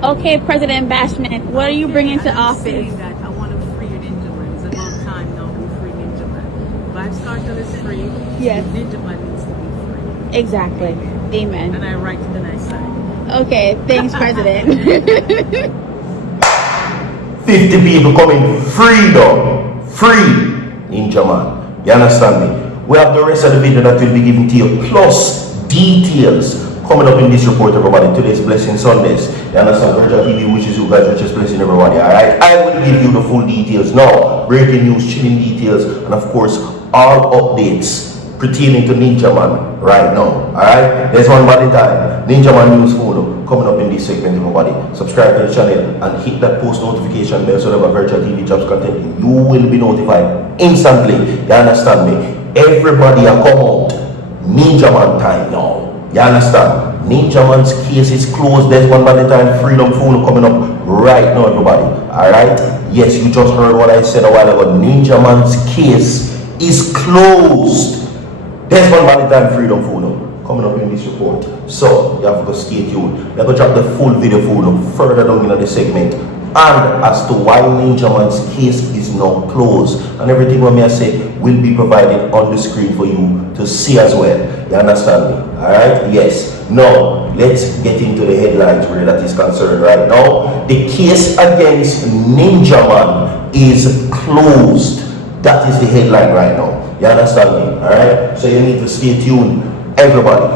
Okay, President Bashman, what are you bringing to office? Saying that I want to free Ninja Man. It's about time now we free Ninja Man. Vibes Cartel is free. Yes. Ninja Man needs to be free. Exactly. Amen. And I write to the nice side. Okay, thanks, President. 50 people coming freedom, free Ninja Man. You understand me? We have the rest of the video that will be given to you, plus details coming up in this report, everybody. Today's Blessing Sundays. You understand? Virtual TV wishes you guys richest blessing, everybody. Alright? I will give you the full details now. Breaking news, chilling details, and of course, all updates pertaining to Ninja Man right now. Alright? There's one Ballentine, Ninja Man news photo coming up in this segment, everybody. Subscribe to the channel and hit that post notification bell so that my virtual TV jobs content, you will be notified instantly. You understand me? Everybody are come out. Ninja Man time now. You understand? Ninja Man's case is closed. There's one Ballentine freedom photo coming up right now, everybody. Alright? Yes, you just heard what I said a while ago. Ninja Man's case is closed. There's one Ballentine freedom photo coming up in this report. So, you have to stay tuned. We're going to drop the full video photo further down in the segment. And as to why Ninja Man's case is now closed. And everything what I say will be provided on the screen for you to see as well. You understand me? Alright? Yes. Now, let's get into the headlines where that is concerned right now. The case against Ninja Man is closed. That is the headline right now. You understand me? Alright? So you need to stay tuned, everybody.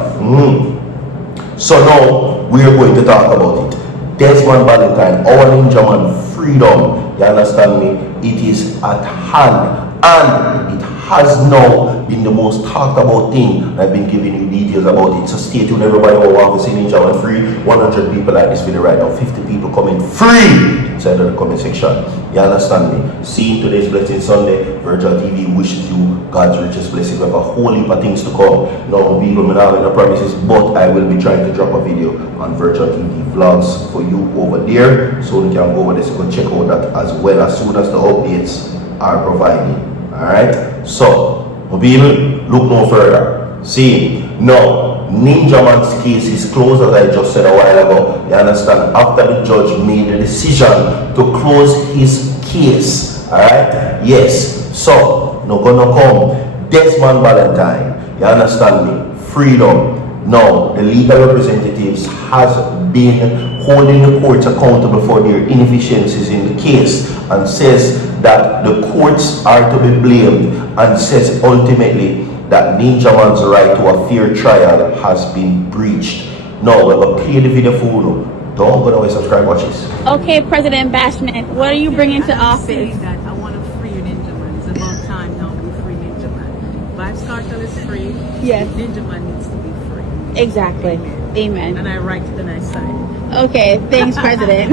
So now, we are going to talk about it. Desmond Ballentine, our Ninja Man freedom. You understand me? It is at hand. And it has now been the most talked about thing. I've been giving you details about it. So stay tuned, everybody who wants to see Ninja Man free. 100 people like this video right now. 50 people coming free inside of the comment section. You understand me? Seeing today's Blessing Sunday, Virtual TV wishes you God's richest blessing. We have a whole heap of things to come. No people may not have no promises, but I will be trying to drop a video on Virtual TV vlogs for you over there. So you can go over there so check out that as well as soon as the updates are provided. Alright, so people, look no further. See, now Ninja Man's case is closed, as I just said a while ago. You understand? After the judge made the decision to close his case. Alright, yes. So now gonna come Desmond Ballentine. You understand me? Freedom. Now the legal representatives has been holding the courts accountable for their inefficiencies in the case and says that the courts are to be blamed and says ultimately that Ninja Man's right to a fair trial has been breached. Now we're going to play the video for you. Don't go away, subscribe, watch this. Okay, President Bashman, what are you bringing to office? Saying that I want to free Ninja Man. It's about time now we free Ninja Man. Vibes Cartel is free. Yes. Ninja Man needs to be free. Exactly. Amen. And I write to the nice side. Okay, thanks, President.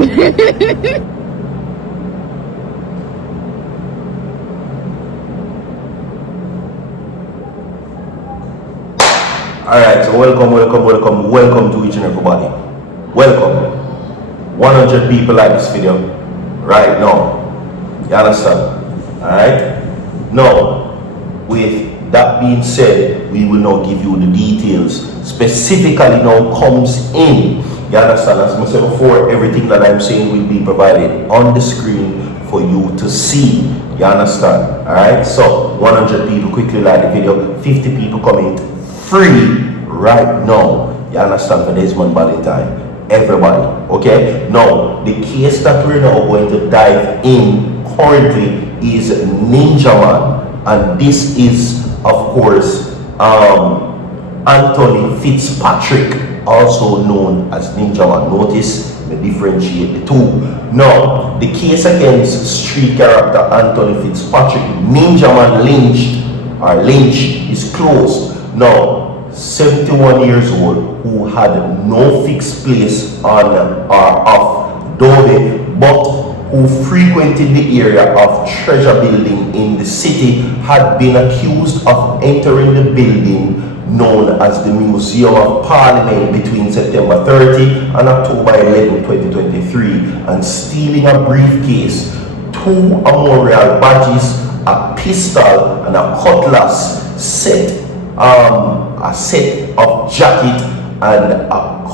Alright, so welcome to each and everybody. Welcome. 100 people like this video right now. You understand? Alright? Now, with that being said, we will now give you the details. Specifically now comes in. You understand? As I said before, everything that I'm saying will be provided on the screen for you to see. You understand? Alright? So, 100 people quickly like the video. 50 people coming free right now. You understand? For Desmond Ballentine. Everybody. Okay? Now, the case that we're now going to dive in currently is Ninja Man. And this is, of course, Anthony Fitzpatrick, also known as Ninja Man. Notice me differentiate the two. Now, the case against street character Anthony Fitzpatrick, Ninja Man Lynch, is closed. Now, 71 years old, who had no fixed place on or off Dove, but who frequented the area of Treasure Building in the city, had been accused of entering the building known as the Museum of Parliament between September 30 and October 11, 2023, and stealing a briefcase, 2 armorial badges, a pistol, and a cutlass, a set of jacket, and a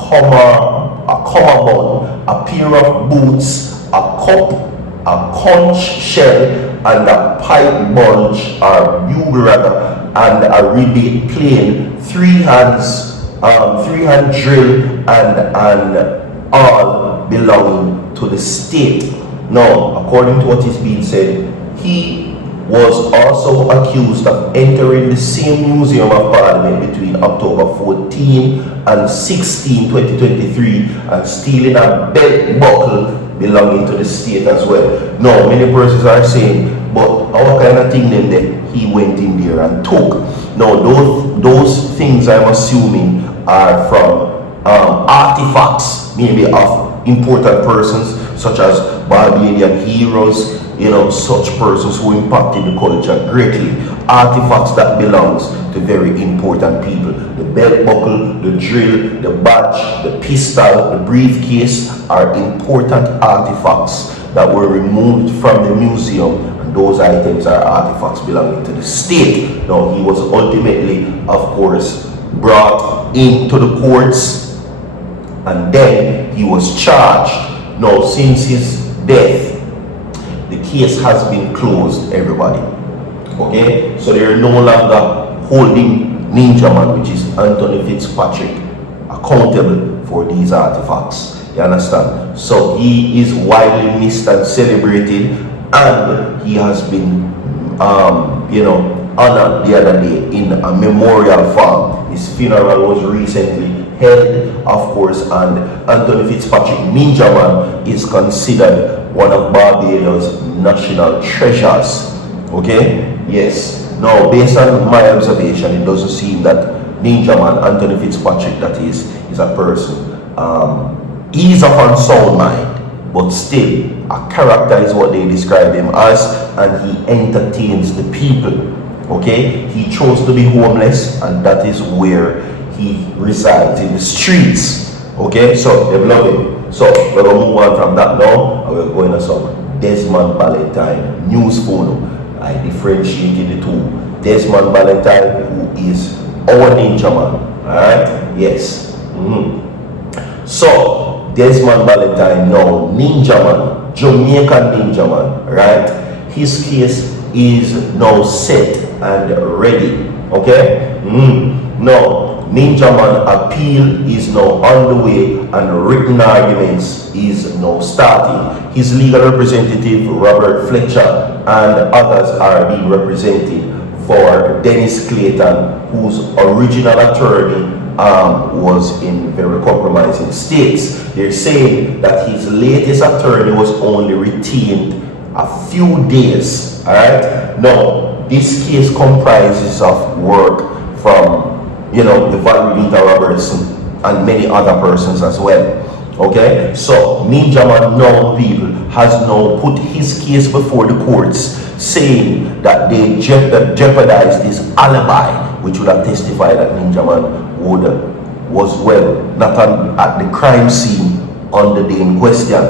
cummerbund a pair of boots, a cup, a conch shell, and a pipe bunch or bugle rather, and a rebate plane, three hand drill, and all belonging to the state. Now, according to what is being said, he was also accused of entering the same Museum of Parliament between October 14 and 16, 2023, and stealing a belt buckle belonging to the state as well. Now, many persons are saying, but what kind of thing then that he went in there and took? Now, those things I'm assuming are from artifacts, maybe of important persons, such as Barbadian heroes, such persons who impacted the culture greatly. Artifacts that belongs to very important people. The belt buckle, the drill, the badge, the pistol, the briefcase are important artifacts that were removed from the museum, and those items are artifacts belonging to the state. Now, he was ultimately, of course, brought into the courts, and then he was charged. Now, since his death, the case has been closed, everybody. Okay? So they are no longer holding Ninja Man, which is Anthony Fitzpatrick, accountable for these artifacts. You understand? So he is widely missed and celebrated, and he has been, honored the other day in a memorial farm. His funeral was recently held, of course, and Anthony Fitzpatrick Ninja Man is considered one of Barbados' national treasures. Okay? Yes. Now, based on my observation, it doesn't seem that Ninja Man, Anthony Fitzpatrick, that is a person. He's of unsound mind, but still, a character is what they describe him as, and he entertains the people. Okay? He chose to be homeless, and that is where he resides, in the streets. Okay? So, they love him. So, we're going to move on from that now, and we're going to some Desmond Ballentine news photo. I differentiated the two. Desmond Ballentine, who is our Ninja Man. Alright? Yes. So, Desmond Ballentine now, Ninja Man, Jamaican Ninja Man. Right? His case is now set and ready. Okay? Now, Ninja Man appeal is now underway, and written arguments is now starting. His legal representative Robert Fletcher and others are being represented for Dennis Clayton, whose original attorney was in very compromising states. They're saying that his latest attorney was only retained a few days. Alright? Now, this case comprises of work from the Valerie Robertson and many other persons as well. Okay, so Ninja Man now, people, has now put his case before the courts, saying that they jeopardized his alibi, which would have testified that Ninja Man was not at the crime scene on the day in question.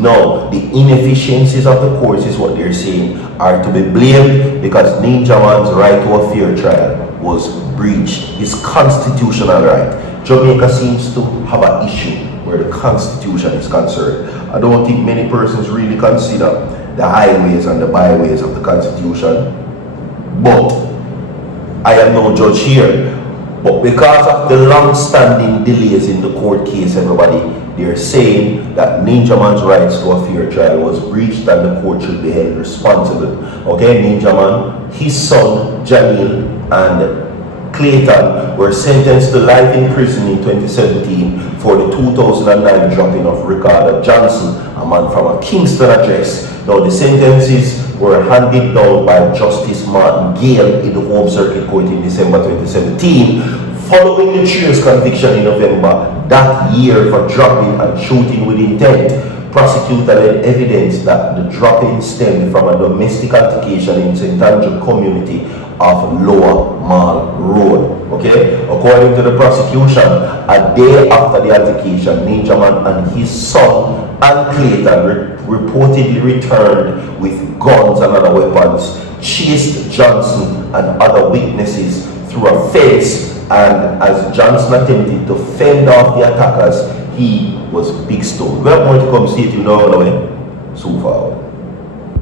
Now, the inefficiencies of the courts is what they're saying are to be blamed, because Ninja Man's right to a fair trial was breached, his constitutional right. Jamaica seems to have an issue where the constitution is concerned. I don't think many persons really consider the highways and the byways of the constitution, but I am no judge here. But because of the long-standing delays in the court case, everybody, they're saying that Ninja Man's rights to a fair trial was breached and the court should be held responsible. Okay, Ninja Man, his son, Jamil, and Clayton were sentenced to life in prison in 2017 for the 2009 dropping of Ricardo Johnson, a man from a Kingston address. Now, the sentences were handed down by Justice Martin Gale in the Home Circuit Court in December 2017, following the trio's conviction in November that year for dropping and shooting with intent. Prosecutor led evidence that the dropping stemmed from a domestic altercation in St. Andrew community of Lower Mall Road. Okay, according to the prosecution, a day after the altercation, Ninja Man and his son and Clayton reportedly returned with guns and other weapons, chased Johnson and other witnesses through a fence, and as Johnson attempted to fend off the attackers, he was big stone. We have more to come. See it, you know, on the way. So far.